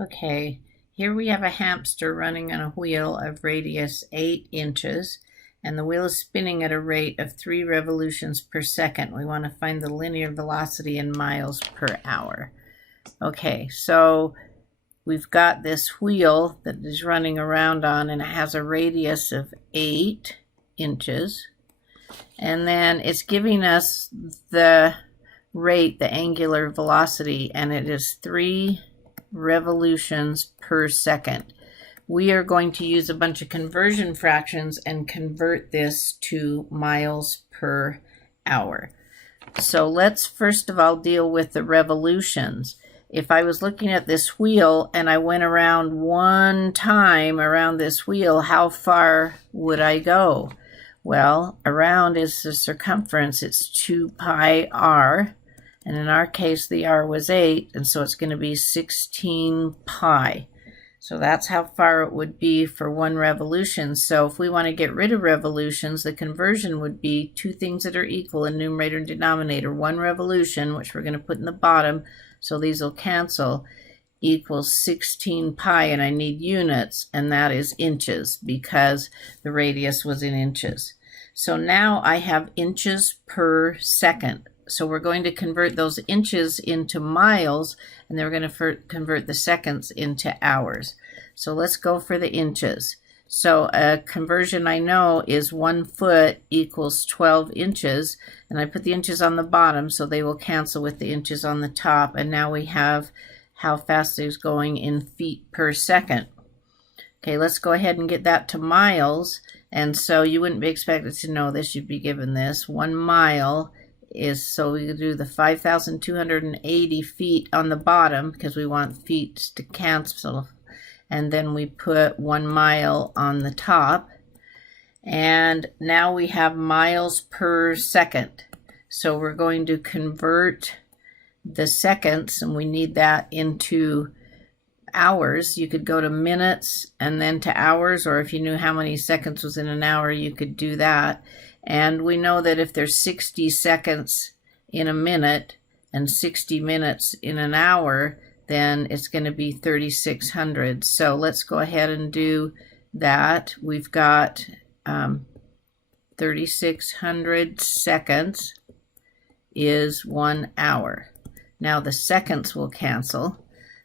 Okay, here we have a hamster running on a wheel of radius 8 inches, and the wheel is spinning at a rate of 3 revolutions per second. We want to find the linear velocity in miles per hour. Okay, so we've got this wheel that is running around on, and it has a radius of 8 inches. And then it's giving us the rate, the angular velocity, and it is 3 revolutions per second. We are going to use a bunch of conversion fractions and convert this to miles per hour. So let's first of all deal with the revolutions. If I was looking at this wheel and I went around one time around this wheel, how far would I go? Well, around is the circumference. It's 2 pi r. And in our case, the r was 8, and so it's going to be 16 pi. So that's how far it would be for 1 revolution. So if we want to get rid of revolutions, the conversion would be two things that are equal in numerator and denominator. 1 revolution, which we're going to put in the bottom, so these will cancel, equals 16 pi, and I need units, and that is inches because the radius was in inches. So now I have inches per second. So we're going to convert those inches into miles, and then we're going to convert the seconds into hours. So let's go for the inches. So a conversion I know is 1 foot equals 12 inches, and I put the inches on the bottom so they will cancel with the inches on the top, and now we have how fast it's going in feet per second. Okay, let's go ahead and get that to miles, and so you wouldn't be expected to know this, you'd be given this. 1 mile is, so we do the 5,280 feet on the bottom because we want feet to cancel, and then we put 1 mile on the top, and now we have miles per second. So we're going to convert the seconds, and we need that into hours. You could go to minutes and then to hours, or if you knew how many seconds was in an hour, you could do that. And we know that if there's 60 seconds in a minute and 60 minutes in an hour, then it's going to be 3,600. So let's go ahead and do that. We've got 3,600 seconds is 1 hour. Now the seconds will cancel.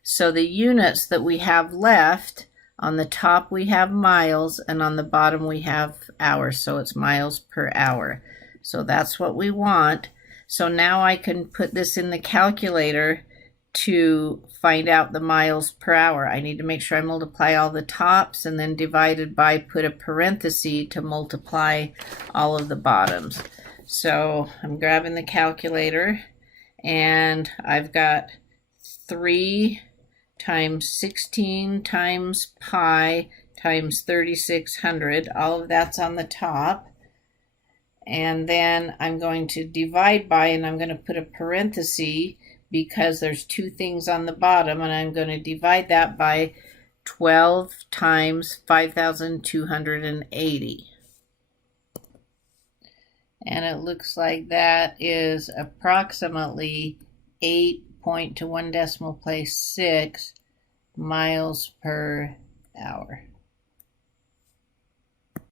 So the units that we have left, on the top we have miles, and on the bottom we have hours, so it's miles per hour. So that's what we want. So now I can put this in the calculator to find out the miles per hour. I need to make sure I multiply all the tops and then divided by, put a parenthesis to multiply all of the bottoms. So I'm grabbing the calculator, and I've got 3 times 16 times pi times 3,600. All of that's on the top. And then I'm going to divide by, and I'm going to put a parenthesis because there's 2 things on the bottom, and I'm going to divide that by 12 times 5,280. And it looks like that is approximately 8 point to 1 decimal place 6 miles per hour.